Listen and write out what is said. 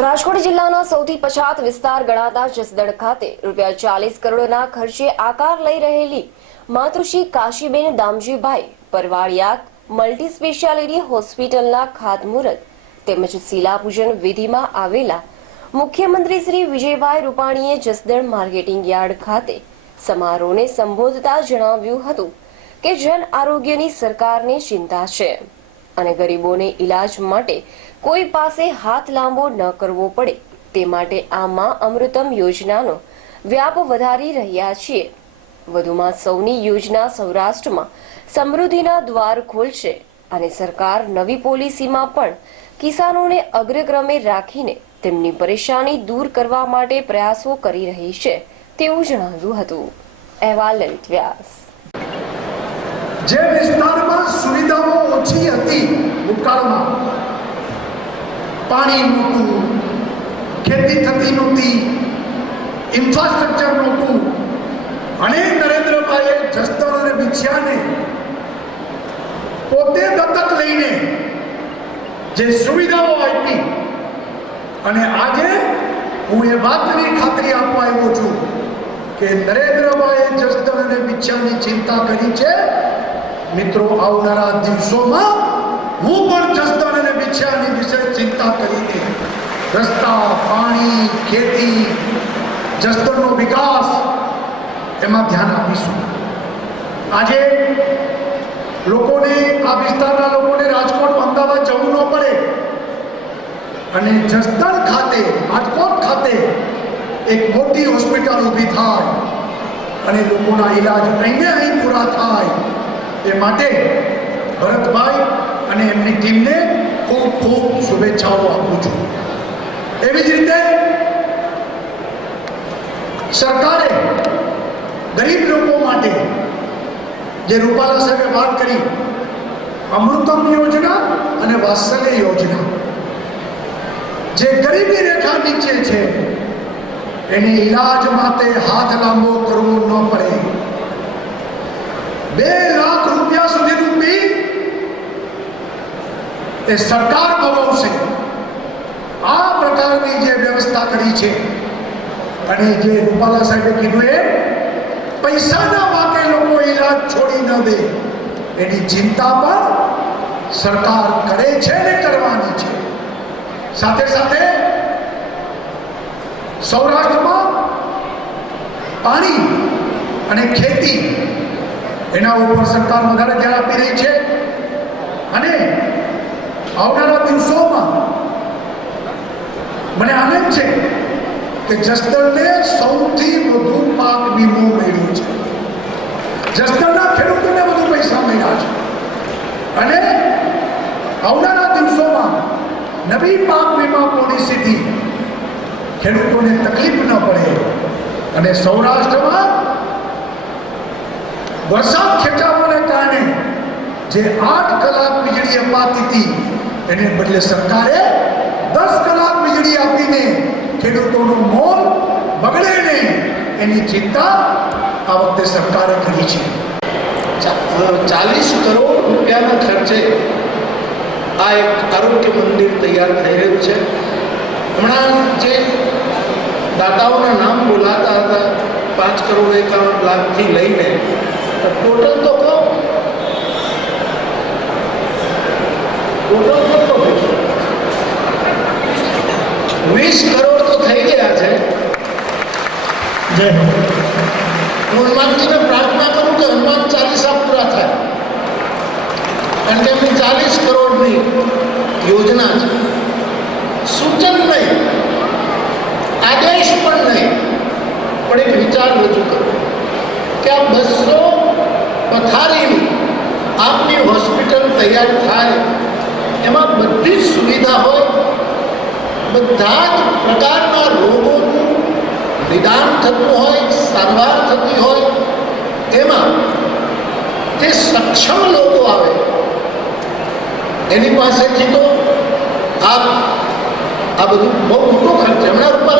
રાજકોટ જિલ્લાના સૌથી પછાત વિસ્તાર ગણાતા જસદણ ખાતે રૂપિયા ચાલીસ કરોડના ખર્ચે આકાર લઈ રહેલી માતૃશ્રી કાશીબેન દામજીભાઈ પરવાળિયા મલ્ટી સ્પેશિયાલિટી હોસ્પિટલના ખાતમુહૂર્ત તેમજ શિલાપૂજન વિધિમાં આવેલા મુખ્યમંત્રી શ્રી વિજયભાઈ રૂપાણીએ જસદણ માર્કેટિંગ યાર્ડ ખાતે સમારોહને સંબોધતા જણાવ્યું હતું કે જન આરોગ્યની સરકારને ચિંતા છે. અને ગરીબોને ઇલાજ માટે કોઈ પાસે હાથ લાંબો ન કરવો પડે. તે માટે આ માં અમૃતમ યોજનાનો વ્યાપ વધારી રહ્યા છીએ. વધુમાં સૌની યોજના સૌરાષ્ટ્રમાં સમૃદ્ધિના દ્વાર ખોલશે અને સરકાર નવી પોલિસીમાં પણ કિસાનોને અગ્રક્રમે રાખીને તેમની પરેશાની દૂર કરવા માટે પ્રયાસો કરી રહી છે તેવું જણાવ્યું હતું. અહેવાલ લલિત વ્યાસ. જે વિસ્તારમાં સુવિધાઓ ઓછી હતી ભૂતકાળમાં. પાણી નહોતું, ખેતી થતી નહોતી ઇન્ફ્રાસ્ટ્રક્ચર નહોતું. અને નરેન્દ્રભાઈએ જસ્તર અને બિછિયાને પોતે દત્તક લઈને જે સુવિધાઓ આપી અને આજે હું એ વાતની ખાતરી આપવા આવ્યો છું કે નરેન્દ્રભાઈએ જસ્તર અને બિછિયાની ચિંતા કરી છે. મિત્રો, આવનારા દિવસોમાં હું પણ જસદણ અને બિછિયાની વિશે ચિંતા કરીને રસ્તા, પાણી, ખેતી, જસદણનો વિકાસ એમાં ધ્યાન આપીશું. આજે લોકોને, આ વિસ્તારના લોકોને રાજકોટ, અમદાવાદ જવું ન પડે. અને જસદણ ખાતે, રાજકોટ ખાતે એક મોટી હોસ્પિટલ ઊભી થાય અને લોકોના ઈલાજ અહીંને અહીં પૂરા થાય. એ માટે ભરતભાઈ અને એમની ટીમને ખૂબ ખૂબ શુભેચ્છાઓ આપું છું. એવી જ રીતે સરકારે ગરીબ લોકો માટે જે રૂપાલા સાહેબે વાત કરી, અમૃતમ યોજના અને વાત્સલ્ય યોજના, જે ગરીબી રેખા નીચે છે, એને ઈલાજ માટે હાથ લાંબો કરવો ન પડે. બે એ સરકાર ભોગવશે આ પ્રકારની જે વ્યવસ્થા કરી છે, અને જે રૂપાલા સાહેબે કીધું એ, પૈસાના માટે લોકો ઈલાજ છોડી ન દે. એની ચિંતા પણ સરકાર કરે છે ને કરવાની છે. સાથે સાથે સૌરાષ્ટ્રમાં પાણી અને ખેતી, એના ઉપર સરકાર વધારે ધ્યાન આપી રહી છે. અને આવનારા દિવસોમાં મને આનંદ છે કે જસદણને સૌથી વધુ પાક વીમો મળ્યો છે. જસદણના ખેડૂતોને વધુ પૈસા મળ્યા છે. અને આવનારા દિવસોમાં નવી પાક વીમા પોલિસીથી ખેડૂતોને તકલીફ ન પડે. અને સૌરાષ્ટ્રમાં વરસાદ ખેંચાવાને કારણે જે આઠ કલાક વીજળી અપાતી હતી એને બદલે સરકારે દસ કલાક વીજળી આપીને ખેડૂતોનું મોલ બગડે નહીં, એની ચિંતા આ વખતે સરકારે કરી છે. ચાલીસ કરોડ રૂપિયાના ખર્ચે આ એક આરોગ્ય મંદિર તૈયાર થઈ રહ્યું છે. હમણાં જે દાતાઓના નામ બોલાતા હતા, પાંચ કરોડ એકાવન લાખથી લઈને ટોટલ તો કહો ટોટલ કેટલો થશે? વીસ કરોડ તો થઈ ગયા છે હું હનુમાનજીને પ્રાર્થના કરું કે હનુમાન ચાલીસા પૂરા થાય. કારણ કે એમની ચાલીસ કરોડની યોજના છે. સૂચન નહીં. આદેશ પણ નહીં. પણ એક વિચાર રજૂ કરો કે આ બસો પથારીની આપની હોસ્પિટલ તૈયાર થાય. એમાં બધી જ સુવિધા હોય. બધા જ પ્રકારના રોગોનું નિદાન થતું હોય, સારવાર થતી હોય, એમાં જે સક્ષમ લોકો આવે, એની પાસેથી તો આ આ બધું બહુ મોટો ખર્ચ, એમના હમણાં